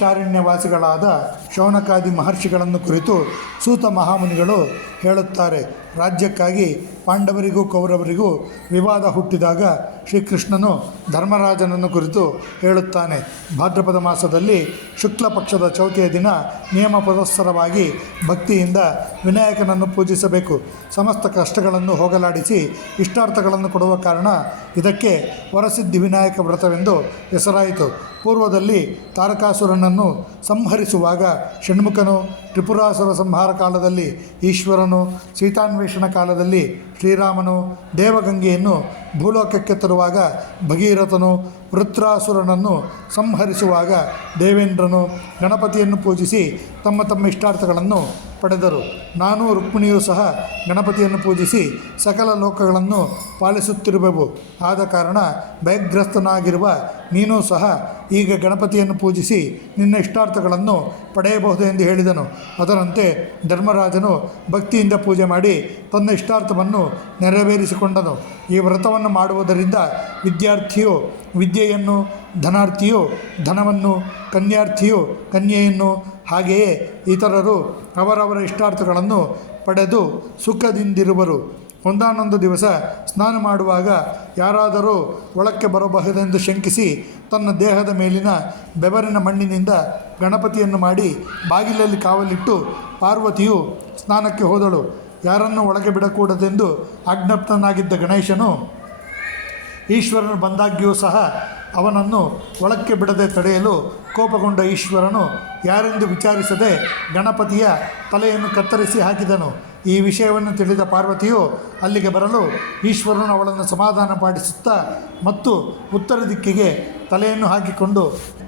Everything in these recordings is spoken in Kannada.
ಶಾರಣ್ಯವಾಸಿಗಳಾದ ಶೌನಕಾದಿ ಮಹರ್ಷಿಗಳನ್ನು ಕುರಿತು ಸೂತ ಮಹಾಮುನಿಗಳು ಹೇಳುತ್ತಾರೆ. ರಾಜ್ಯಕ್ಕಾಗಿ ಪಾಂಡವರಿಗೂ ಕೌರವರಿಗೂ ವಿವಾದ ಹುಟ್ಟಿದಾಗ ಶ್ರೀಕೃಷ್ಣನು ಧರ್ಮರಾಜನನ್ನು ಕುರಿತು ಹೇಳುತ್ತಾನೆ. ಭಾದ್ರಪದ ಮಾಸದಲ್ಲಿ ಶುಕ್ಲ ಪಕ್ಷದ ಚೌತಿಯ ದಿನ ನಿಯಮ ಪುರಸ್ಸರವಾಗಿ ಭಕ್ತಿಯಿಂದ ವಿನಾಯಕನನ್ನು ಪೂಜಿಸಬೇಕು. ಸಮಸ್ತ ಕಷ್ಟಗಳನ್ನು ಹೋಗಲಾಡಿಸಿ ಇಷ್ಟಾರ್ಥಗಳನ್ನು ಕೊಡುವ ಕಾರಣ ಇದಕ್ಕೆ ವರಸಿದ್ಧಿ ವಿನಾಯಕ ವ್ರತವೆಂದು ಹೆಸರಾಯಿತು. ಪೂರ್ವದಲ್ಲಿ ತಾರಕಾಸುರನನ್ನು ಸಂಹರಿಸುವಾಗ ಷಣ್ಮುಖನು ತ್ರಿಪುರಾಸುರ ಸಂಹಾರ ಕಾಲದಲ್ಲಿ ಈಶ್ವರನು, ಸೀತಾನ್ವೇಷಣ ಕಾಲದಲ್ಲಿ ಶ್ರೀರಾಮನು ದೇವಗಂಗೆಯನ್ನು ಭೂಲೋಕಕ್ಕೆ ತರುವಾಗ ಭಗೀರಥನು ವೃತ್ರಾಸುರನನ್ನು ಸಂಹರಿಸುವಾಗ ದೇವೇಂದ್ರನು ಗಣಪತಿಯನ್ನು ಪೂಜಿಸಿ ತಮ್ಮ ತಮ್ಮ ಇಷ್ಟಾರ್ಥಗಳನ್ನು ಪಡೆದರು. ನಾನು ರುಕ್ಮಿಣಿಯೂ ಸಹ ಗಣಪತಿಯನ್ನು ಪೂಜಿಸಿ ಸಕಲ ಲೋಕಗಳನ್ನು ಪಾಲಿಸುತ್ತಿರುವೆವು. ಆದ ಕಾರಣ ಭಯಗ್ರಸ್ತನಾಗಿರುವ ನೀನೂ ಸಹ ಈಗ ಗಣಪತಿಯನ್ನು ಪೂಜಿಸಿ ನಿನ್ನ ಇಷ್ಟಾರ್ಥಗಳನ್ನು ಪಡೆಯಬಹುದು ಎಂದು ಹೇಳಿದನು. ಅದರಂತೆ ಧರ್ಮರಾಜನು ಭಕ್ತಿಯಿಂದ ಪೂಜೆ ಮಾಡಿ ತನ್ನ ಇಷ್ಟಾರ್ಥವನ್ನು ನೆರವೇರಿಸಿಕೊಂಡನು. ಈ ವ್ರತವನ್ನು ಮಾಡುವುದರಿಂದ ವಿದ್ಯಾರ್ಥಿಯು ವಿದ್ಯೆಯನ್ನು, ಧನಾರ್ಥಿಯು ಧನವನ್ನು, ಕನ್ಯಾರ್ಥಿಯು ಕನ್ಯೆಯನ್ನು ಹಾಗೆಯೇ ಇತರರು ಅವರವರ ಇಷ್ಟಾರ್ಥಗಳನ್ನು ಪಡೆದು ಸುಖದಿಂದಿರುವರು. ಒಂದಾನೊಂದು ದಿವಸ ಸ್ನಾನ ಮಾಡುವಾಗ ಯಾರಾದರೂ ಒಳಕ್ಕೆ ಬರಬಹುದೆಂದು ಶಂಕಿಸಿ ತನ್ನ ದೇಹದ ಮೇಲಿನ ಬೆವರಿನ ಮಣ್ಣಿನಿಂದ ಗಣಪತಿಯನ್ನು ಮಾಡಿ ಬಾಗಿಲಲ್ಲಿ ಕಾವಲಿಟ್ಟು ಪಾರ್ವತಿಯು ಸ್ನಾನಕ್ಕೆ ಹೋದಳು. ಯಾರನ್ನು ಒಳಗೆ ಬಿಡಕೂಡದೆಂದು ಅಜ್ಞಪ್ತನಾಗಿದ್ದ ಗಣೇಶನು ಈಶ್ವರನು ಬಂದಾಗ್ಯೂ ಸಹ ಅವನನ್ನು ಒಳಕ್ಕೆ ಬಿಡದೆ ತಡೆಯಲು ಕೋಪಗೊಂಡ ಈಶ್ವರನು ಯಾರೆಂದು ವಿಚಾರಿಸದೆ ಗಣಪತಿಯ ತಲೆಯನ್ನು ಕತ್ತರಿಸಿ ಹಾಕಿದನು. ಈ ವಿಷಯವನ್ನು ತಿಳಿದ ಪಾರ್ವತಿಯು ಅಲ್ಲಿಗೆ ಬರಲು ಈಶ್ವರನು ಅವಳನ್ನು ಸಮಾಧಾನ ಪಾಡಿಸುತ್ತಾ ಮತ್ತು ಉತ್ತರ ದಿಕ್ಕಿಗೆ ತಲೆಯನ್ನು ಹಾಕಿಕೊಂಡು,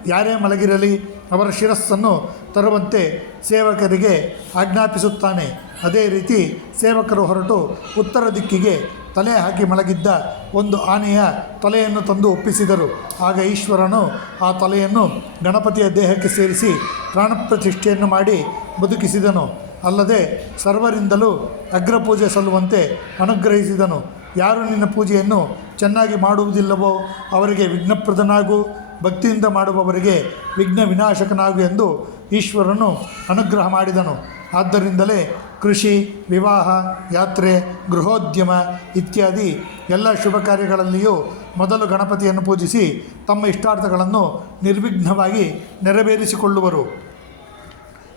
ಯಾರೇ ಮಲಗಿರಲಿ ಅವರ ಶಿರಸ್ಸನ್ನು ತರುವಂತೆ ಸೇವಕರಿಗೆ ಆಜ್ಞಾಪಿಸುತ್ತಾನೆ. ಅದೇ ರೀತಿ ಸೇವಕರು ಹೊರಟು ಉತ್ತರ ದಿಕ್ಕಿಗೆ ತಲೆ ಹಾಕಿ ಮಲಗಿದ್ದ ಒಂದು ಆನೆಯ ತಲೆಯನ್ನು ತಂದು ಒಪ್ಪಿಸಿದರು. ಆಗ ಈಶ್ವರನು ಆ ತಲೆಯನ್ನು ಗಣಪತಿಯ ದೇಹಕ್ಕೆ ಸೇರಿಸಿ ಪ್ರಾಣಪ್ರತಿಷ್ಠೆಯನ್ನು ಮಾಡಿ ಬದುಕಿಸಿದನು. ಅಲ್ಲದೆ ಸರ್ವರಿಂದಲೂ ಅಗ್ರಪೂಜೆ ಸಲ್ಲುವಂತೆ ಅನುಗ್ರಹಿಸಿದನು. ಯಾರು ನಿನ್ನ ಪೂಜೆಯನ್ನು ಚೆನ್ನಾಗಿ ಮಾಡುವುದಿಲ್ಲವೋ ಅವರಿಗೆ ವಿಘ್ನಪ್ರದನಾಗು ಭಕ್ತಿಯಿಂದ ಮಾಡುವವರಿಗೆ ವಿಘ್ನ ವಿನಾಶಕನಾಗು ಎಂದು ಈಶ್ವರನು ಅನುಗ್ರಹ ಮಾಡಿದನು. ಆದ್ದರಿಂದಲೇ ಕೃಷಿ, ವಿವಾಹ, ಯಾತ್ರೆ, ಗೃಹೋದ್ಯಮ ಇತ್ಯಾದಿ ಎಲ್ಲ ಶುಭ ಕಾರ್ಯಗಳಲ್ಲಿಯೂ ಮೊದಲು ಗಣಪತಿಯನ್ನು ಪೂಜಿಸಿ ತಮ್ಮ ಇಷ್ಟಾರ್ಥಗಳನ್ನು ನಿರ್ವಿಘ್ನವಾಗಿ ನೆರವೇರಿಸಿಕೊಳ್ಳುವರು.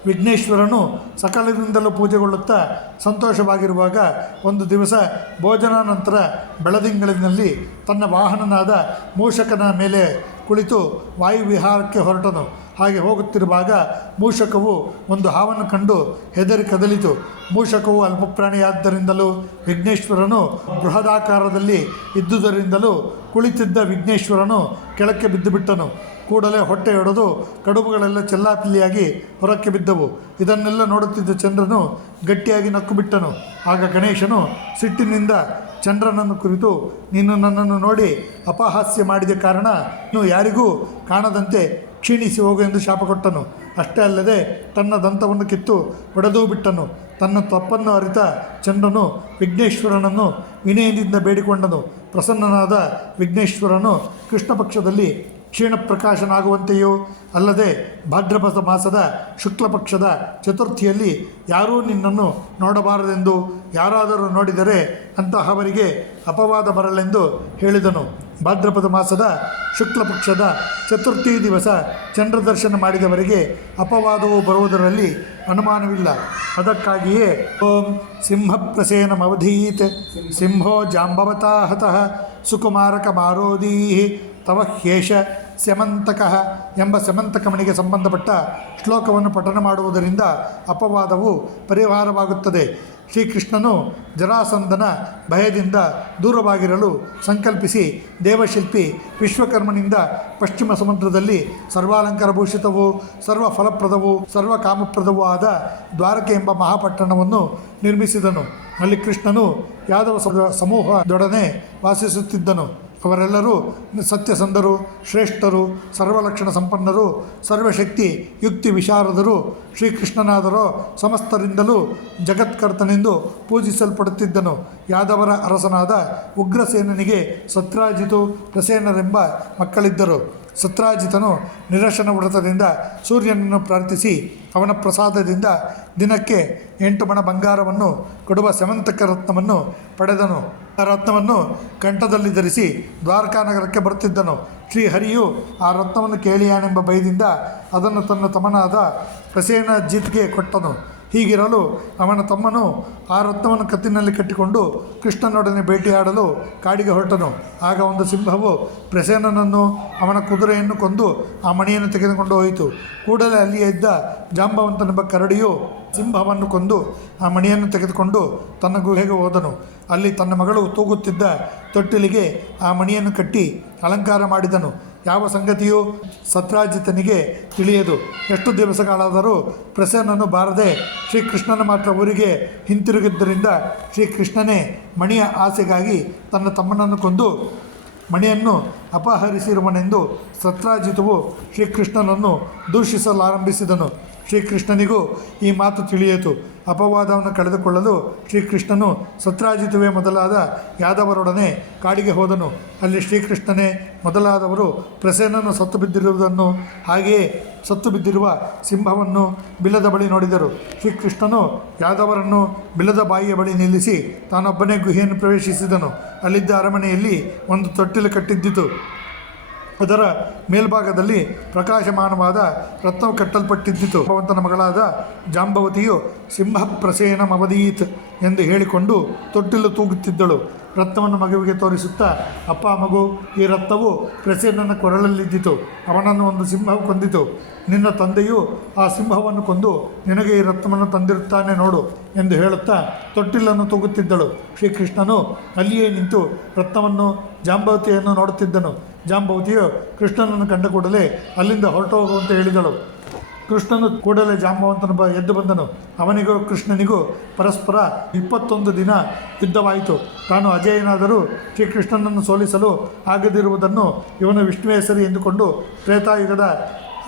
ವಿಘ್ನೇಶ್ವರನು ಸಕಲದಿಂದಲೂ ಪೂಜೆಗೊಳ್ಳುತ್ತಾ ಸಂತೋಷವಾಗಿರುವಾಗ ಒಂದು ದಿವಸ ಭೋಜನಾನಂತರ ಬೆಳದಿಂಗಳಿನಲ್ಲಿ ತನ್ನ ವಾಹನನಾದ ಮೂಷಕನ ಮೇಲೆ ಕುಳಿತು ವಾಯುವಿಹಾರಕ್ಕೆ ಹೊರಟನು. ಹಾಗೆ ಹೋಗುತ್ತಿರುವಾಗ ಮೂಷಕವು ಒಂದು ಹಾವನ್ನು ಕಂಡು ಹೆದರಿ ಕದಲಿತು. ಮೂಷಕವು ಅಲ್ಪಪ್ರಾಣಿಯಾದ್ದರಿಂದಲೂ ವಿಘ್ನೇಶ್ವರನು ಬೃಹದಾಕಾರದಲ್ಲಿ ಇದ್ದುದರಿಂದಲೂ ಕುಳಿತಿದ್ದ ವಿಘ್ನೇಶ್ವರನು ಕೆಳಕ್ಕೆ ಬಿದ್ದುಬಿಟ್ಟನು. ಕೂಡಲೇ ಹೊಟ್ಟೆ ಹೊಡೆದು ಕಡುಬುಗಳೆಲ್ಲ ಚೆಲ್ಲಾಪಿಲ್ಲಿಯಾಗಿ ಹೊರಕ್ಕೆ ಬಿದ್ದವು. ಇದನ್ನೆಲ್ಲ ನೋಡುತ್ತಿದ್ದ ಚಂದ್ರನು ಗಟ್ಟಿಯಾಗಿ ನಕ್ಕು ಬಿಟ್ಟನು ಆಗ ಗಣೇಶನು ಸಿಟ್ಟಿನಿಂದ, ಚಂದ್ರನನ್ನು ಕುರಿತು ನೀನು ನನ್ನನ್ನು ನೋಡಿ ಅಪಹಾಸ್ಯ ಮಾಡಿದ ಕಾರಣ ನೀನು ಯಾರಿಗೂ ಕಾಣದಂತೆ ಕ್ಷೀಣಿಸಿ ಹೋಗು ಎಂದು ಶಾಪ ಕೊಟ್ಟನು. ಅಷ್ಟೇ ಅಲ್ಲದೆ ತನ್ನ ದಂತವನ್ನು ಕಿತ್ತು ಹೊಡೆದೂ ಬಿಟ್ಟನು. ತನ್ನ ತಪ್ಪನ್ನು ಅರಿತ ಚಂದ್ರನು ವಿಘ್ನೇಶ್ವರನನ್ನು ವಿನಯದಿಂದ ಬೇಡಿಕೊಂಡನು. ಪ್ರಸನ್ನನಾದ ವಿಘ್ನೇಶ್ವರನು ಕೃಷ್ಣ ಪಕ್ಷದಲ್ಲಿ ಕ್ಷೀಣ ಪ್ರಕಾಶನಾಗುವಂತೆಯೂ ಅಲ್ಲದೆ ಭಾದ್ರಪದ ಮಾಸದ ಶುಕ್ಲ ಪಕ್ಷದ ಚತುರ್ಥಿಯಲ್ಲಿ ಯಾರೂ ನಿನ್ನನ್ನು ನೋಡಬಾರದೆಂದು ಯಾರಾದರೂ ನೋಡಿದರೆ ಅಂತಹವರಿಗೆ ಅಪವಾದ ಬರಲೆಂದು ಹೇಳಿದನು. ಭಾದ್ರಪದ ಮಾಸದ ಶುಕ್ಲ ಪಕ್ಷದ ಚತುರ್ಥಿ ದಿವಸ ಚಂದ್ರದರ್ಶನ ಮಾಡಿದವರಿಗೆ ಅಪವಾದವು ಬರುವುದರಲ್ಲಿ ಅನುಮಾನವಿಲ್ಲ. ಅದಕ್ಕಾಗಿಯೇ ಓಂ ಸಿಂಹಪ್ರಸೇನಮವಧೀತ್ ಸಿಂಹೋ ಜಾಂಬವತಾಹತಃ. ಸುಕುಮಾರಕ ಮಾರೋದೀ ತವ ಸ್ಯಮಂತಕಃ ಎಂಬ ಸ್ಯಮಂತಕಮಣಿಗೆ ಸಂಬಂಧಪಟ್ಟ ಶ್ಲೋಕವನ್ನು ಪಠನ ಮಾಡುವುದರಿಂದ ಅಪವಾದವು ಪರಿಹಾರವಾಗುತ್ತದೆ. ಶ್ರೀಕೃಷ್ಣನು ಜರಾಸಂಧನ ಭಯದಿಂದ ದೂರವಾಗಿರಲು ಸಂಕಲ್ಪಿಸಿ ದೇವಶಿಲ್ಪಿ ವಿಶ್ವಕರ್ಮನಿಂದ ಪಶ್ಚಿಮ ಸಮುದ್ರದಲ್ಲಿ ಸರ್ವಾಲಂಕಾರಭೂಷಿತವೂ ಸರ್ವ ಫಲಪ್ರದವೂ ಸರ್ವ ಕಾಮಪ್ರದವೂ ಆದ ದ್ವಾರಕೆ ಎಂಬ ಮಹಾಪಟ್ಟಣವನ್ನು ನಿರ್ಮಿಸಿದನು. ಅಲ್ಲಿ ಕೃಷ್ಣನು ಯಾದವ ಸಮೂಹದೊಡನೆ ವಾಸಿಸುತ್ತಿದ್ದನು. ಅವರೆಲ್ಲರೂ ಸತ್ಯಸಂಧರು ಶ್ರೇಷ್ಠರು, ಸರ್ವಲಕ್ಷಣ ಸಂಪನ್ನರು, ಸರ್ವಶಕ್ತಿ, ಯುಕ್ತಿ ವಿಶಾರದರು, ಶ್ರೀಕೃಷ್ಣನಾದರೋ ಸಮಸ್ತರಿಂದಲೂ ಜಗತ್ಕರ್ತನೆಂದು ಪೂಜಿಸಲ್ಪಡುತ್ತಿದ್ದನು. ಯಾದವರ ಅರಸನಾದ ಉಗ್ರಸೇನನಿಗೆ ಸತ್ರಾಜಿತು ಪ್ರಸೇನರೆಂಬ ಮಕ್ಕಳಿದ್ದರು. ಸತ್ರಾಜಿತನು ನಿರಶನ ವ್ರತದಿಂದ ಸೂರ್ಯನನ್ನು ಪ್ರಾರ್ಥಿಸಿ, ಅವನ ಪ್ರಸಾದದಿಂದ ದಿನಕ್ಕೆ ಎಂಟು ಮಣ ಬಂಗಾರವನ್ನು ಕೊಡುವ ಸೆವಂತಕ ರತ್ನವನ್ನು ಪಡೆದನು. ಆ ರತ್ನವನ್ನು ಕಂಠದಲ್ಲಿ ಧರಿಸಿ ದ್ವಾರಕಾನಗರಕ್ಕೆ ಬರುತ್ತಿದ್ದನು. ಶ್ರೀಹರಿಯು ಆ ರತ್ನವನ್ನು ಕೇಳಿಯಾನೆಂಬ ಭಯದಿಂದ ಅದನ್ನು ತನ್ನ ತಮ್ಮನಾದ ಪ್ರಸೇನಜಿತ್ಗೆ ಕೊಟ್ಟನು. ಹೀಗಿರಲು ಅವನ ತಮ್ಮನು ಆ ರತ್ನವನ್ನು ಕತ್ತಿನಲ್ಲಿ ಕಟ್ಟಿಕೊಂಡು ಕೃಷ್ಣನೊಡನೆ ಭೇಟಿಯಾಡಲು ಕಾಡಿಗೆ ಹೊರಟನು. ಆಗ ಒಂದು ಸಿಂಹವು ಪ್ರಸೇನನನ್ನು ಅವನ ಕುದುರೆಯನ್ನು ಕೊಂದು ಆ ಮಣಿಯನ್ನು ತೆಗೆದುಕೊಂಡು ಹೋಯಿತು. ಕೂಡಲೇ ಅಲ್ಲಿಯೇ ಇದ್ದ ಜಾಂಬವಂತನೆಂಬ ಕರಡಿಯು ಸಿಂಹವನ್ನು ಕೊಂದು ಆ ಮಣಿಯನ್ನು ತೆಗೆದುಕೊಂಡು ತನ್ನ ಗುಹೆಗೆ ಹೋದನು. ಅಲ್ಲಿ ತನ್ನ ಮಗಳು ತೂಗುತ್ತಿದ್ದ ತೊಟ್ಟಿಲಿಗೆ ಆ ಮಣಿಯನ್ನು ಕಟ್ಟಿ ಅಲಂಕಾರ ಮಾಡಿದನು. ಯಾವ ಸಂಗತಿಯೂ ಸತ್ರಾಜಿತನಿಗೆ ತಿಳಿಯದು. ಎಷ್ಟು ದಿವಸಗಳಾದರೂ ಪ್ರಸನ್ನನು ಬಾರದೆ ಶ್ರೀಕೃಷ್ಣನ ಮಾತ್ರ ಊರಿಗೆ ಹಿಂತಿರುಗಿದ್ದರಿಂದ ಶ್ರೀಕೃಷ್ಣನೇ ಮಣಿಯ ಆಸೆಗಾಗಿ ತನ್ನ ತಮ್ಮನನ್ನು ಕೊಂದು ಮಣಿಯನ್ನು ಅಪಹರಿಸಿರುವನೆಂದು ಸತ್ರಾಜಿತವು ಶ್ರೀಕೃಷ್ಣನನ್ನು ದೂಷಿಸಲಾರಂಭಿಸಿದನು. ಶ್ರೀಕೃಷ್ಣನಿಗೂ ಈ ಮಾತು ತಿಳಿಯಿತು. ಅಪವಾದವನ್ನು ಕಳೆದುಕೊಳ್ಳಲು ಶ್ರೀಕೃಷ್ಣನು ಸತ್ರಾಜಿತುವೆ ಮೊದಲಾದ ಯಾದವರೊಡನೆ ಕಾಡಿಗೆ ಹೋದನು. ಅಲ್ಲಿ ಶ್ರೀಕೃಷ್ಣನೇ ಮೊದಲಾದವರು ಪ್ರಸೇನನ್ನು ಸತ್ತು ಬಿದ್ದಿರುವುದನ್ನು ಹಾಗೆಯೇ ಸತ್ತು ಬಿದ್ದಿರುವ ಸಿಂಹವನ್ನು ಬಿಲ್ಲದ ಬಳಿ ನೋಡಿದರು. ಶ್ರೀಕೃಷ್ಣನು ಯಾದವರನ್ನು ಬಿಲ್ಲದ ಬಾಯಿಯ ಬಳಿ ನಿಲ್ಲಿಸಿ ತಾನೊಬ್ಬನೇ ಗುಹೆಯನ್ನು ಪ್ರವೇಶಿಸಿದನು. ಅಲ್ಲಿದ್ದ ಅರಮನೆಯಲ್ಲಿ ಒಂದು ತೊಟ್ಟಿಲು ಕಟ್ಟಿದ್ದಿತು. ಅದರ ಮೇಲ್ಭಾಗದಲ್ಲಿ ಪ್ರಕಾಶಮಾನವಾದ ರತ್ನವು ಕಟ್ಟಲ್ಪಟ್ಟಿದ್ದಿತು. ಭಗವಂತನ ಮಗಳಾದ ಜಾಂಬವತಿಯು ಸಿಂಹ ಪ್ರಸೇನಮವದೀತ್ ಎಂದು ಹೇಳಿಕೊಂಡು ತೊಟ್ಟಿಲು ತೂಗುತ್ತಿದ್ದಳು. ರತ್ನವನ್ನು ಮಗುವಿಗೆ ತೋರಿಸುತ್ತಾ, ಅಪ್ಪ, ಮಗು, ಈ ರತ್ನವು ಪ್ರಸೇನನ ಕೊರಳಲ್ಲಿದ್ದಿತು. ಅವನನ್ನು ಒಂದು ಸಿಂಹವು ಕೊಂದಿತು. ನಿನ್ನ ತಂದೆಯು ಆ ಸಿಂಹವನ್ನು ಕೊಂದು ನಿನಗೆ ಈ ರತ್ನವನ್ನು ತಂದಿರುತ್ತಾನೆ ನೋಡು ಎಂದು ಹೇಳುತ್ತಾ ತೊಟ್ಟಿಲನ್ನು ತೂಗುತ್ತಿದ್ದಳು. ಶ್ರೀಕೃಷ್ಣನು ಅಲ್ಲಿಯೇ ನಿಂತು ರತ್ನವನ್ನು ಜಾಂಬವತಿಯನ್ನು ನೋಡುತ್ತಿದ್ದನು. ಜಾಂಬವತಿಯು ಕೃಷ್ಣನನ್ನು ಕಂಡ ಕೂಡಲೇ ಅಲ್ಲಿಂದ ಹೊರಟು ಹೋಗುವಂತೆ ಹೇಳಿದಳು. ಕೃಷ್ಣನು ಕೂಡಲೇ ಜಾಂಬವಂತನ ಬ ಎದ್ದು ಬಂದನು. ಅವನಿಗೂ ಕೃಷ್ಣನಿಗೂ ಪರಸ್ಪರ ಇಪ್ಪತ್ತೊಂದು ದಿನ ಯುದ್ಧವಾಯಿತು. ತಾನು ಅಜಯನಾದರೂ ಶ್ರೀಕೃಷ್ಣನನ್ನು ಸೋಲಿಸಲು ಆಗದಿರುವುದನ್ನು ಇವನು ವಿಷ್ಣುವೇ ಸರಿ ಎಂದುಕೊಂಡು ತ್ರೇತಾಯುಗದ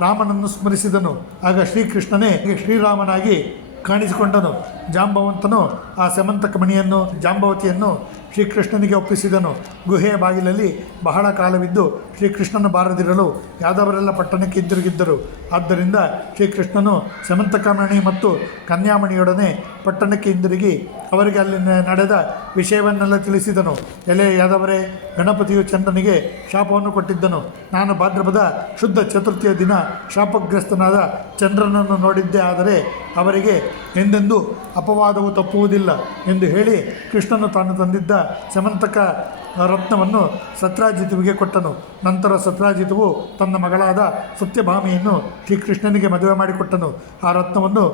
ರಾಮನನ್ನು ಸ್ಮರಿಸಿದನು. ಆಗ ಶ್ರೀಕೃಷ್ಣನೇ ಶ್ರೀರಾಮನಾಗಿ ಕಾಣಿಸಿಕೊಂಡನು. ಜಾಂಬವಂತನು ಆ ಸೆಮಂತಕ ಮಣಿಯನ್ನು ಜಾಂಬವತಿಯನ್ನು ಶ್ರೀಕೃಷ್ಣನಿಗೆ ಒಪ್ಪಿಸಿದನು. ಗುಹೆಯ ಬಾಗಿಲಲ್ಲಿ ಬಹಳ ಕಾಲವಿದ್ದು ಶ್ರೀಕೃಷ್ಣನು ಬಾರದಿರಲು ಯಾದವರೆಲ್ಲ ಪಟ್ಟಣಕ್ಕೆ ಹಿಂದಿರುಗಿದ್ದರು ಆದ್ದರಿಂದ ಶ್ರೀಕೃಷ್ಣನು ಸಮಂತಕಮಣಿ ಮತ್ತು ಕನ್ಯಾಮಣಿಯೊಡನೆ ಪಟ್ಟಣಕ್ಕೆ ಹಿಂದಿರುಗಿ ಅವರಿಗೆ ಅಲ್ಲಿ ನಡೆದ ವಿಷಯವನ್ನೆಲ್ಲ ತಿಳಿಸಿದನು. ಎಲೆ ಯಾದವರೇ, ಗಣಪತಿಯು ಚಂದ್ರನಿಗೆ ಶಾಪವನ್ನು ಕೊಟ್ಟಿದ್ದನು. ನಾನು ಭಾದ್ರಪದ ಶುದ್ಧ ಚತುರ್ಥಿಯ ದಿನ ಶಾಪಗ್ರಸ್ತನಾದ ಚಂದ್ರನನ್ನು ನೋಡಿದ್ದೆ. ಆದರೆ ಅವರಿಗೆ ಎಂದೆಂದೂ ಅಪವಾದವು ತಪ್ಪುವುದಿಲ್ಲ ಎಂದು ಹೇಳಿ ಕೃಷ್ಣನು ತಾನು ತಂದಿದ್ದ ಸಮಂತಕ ರತ್ನವನ್ನು ಸತ್ರಾಜಿತುವಿಗೆ ಕೊಟ್ಟನು. ನಂತರ ಸತ್ರಾಜಿತುವು ತನ್ನ ಮಗಳಾದ ಸತ್ಯಭಾಮಿಯನ್ನು ಶ್ರೀಕೃಷ್ಣನಿಗೆ ಮದುವೆ ಮಾಡಿಕೊಟ್ಟನು. ಆ ರತ್ನವನ್ನು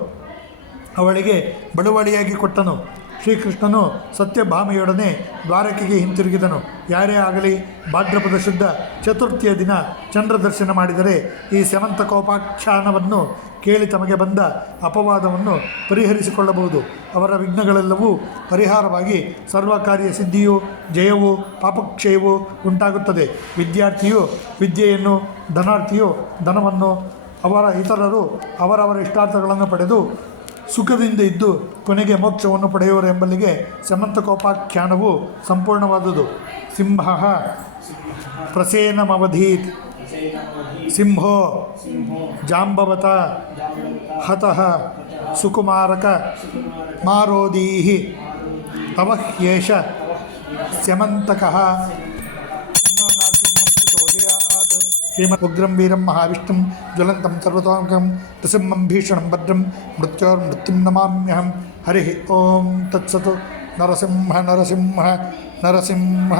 ಅವಳಿಗೆ ಬಳುವಳಿಯಾಗಿ ಕೊಟ್ಟನು. ಶ್ರೀಕೃಷ್ಣನು ಸತ್ಯಭಾಮೆಯೊಡನೆ ದ್ವಾರಕೆಗೆ ಹಿಂತಿರುಗಿದನು. ಯಾರೇ ಆಗಲಿ, ಭಾದ್ರಪದ ಶುದ್ಧ ಚತುರ್ಥಿಯ ದಿನ ಚಂದ್ರದರ್ಶನ ಮಾಡಿದರೆ ಈ ಸೆವಂತಕೋಪಾಖ್ಯಾನವನ್ನು ಕೇಳಿ ತಮಗೆ ಬಂದ ಅಪವಾದವನ್ನು ಪರಿಹರಿಸಿಕೊಳ್ಳಬಹುದು. ಅವರ ವಿಘ್ನಗಳೆಲ್ಲವೂ ಪರಿಹಾರವಾಗಿ ಸರ್ವಕಾರ್ಯ ಸಿದ್ಧಿಯು, ಜಯವು, ಪಾಪಕ್ಷಯವು ಉಂಟಾಗುತ್ತದೆ. ವಿದ್ಯಾರ್ಥಿಯು ವಿದ್ಯೆಯನ್ನು, ಧನಾರ್ಥಿಯು ಧನವನ್ನು, ಅವರ ಇತರರು ಅವರವರ ಇಷ್ಟಾರ್ಥಗಳನ್ನು ಪಡೆದು ಸುಖದಿಂದ ಇದ್ದು ಕೊನೆಗೆ ಮೋಕ್ಷವನ್ನು ಪಡೆಯುವರು ಎಂಬಲ್ಲಿಗೆ ಸಮಂತಕೋಪಾಖ್ಯಾನವು ಸಂಪೂರ್ಣವಾದುದು. ಸಿಂಹ ಪ್ರಸೇನಮವಧೀತ್. ಸಿಂಹೋ ಜಾಂಬವತ. ಹತಃ ಸುಕುಮಾರಕ. ಮಾರೋದೀಹಿ. ತವ ಸ್ಯಮಂತಕಃ. హేమ ఉగ్రం వీరం మహావిష్ణుం జ్వలంతం సర్వతోముఖం నృసింహం భీషణం భద్రం మృత్యోర్మృత్యుం నమామ్యహం హరి ఓం తత్సతు నరసింహ నరసింహ నరసింహ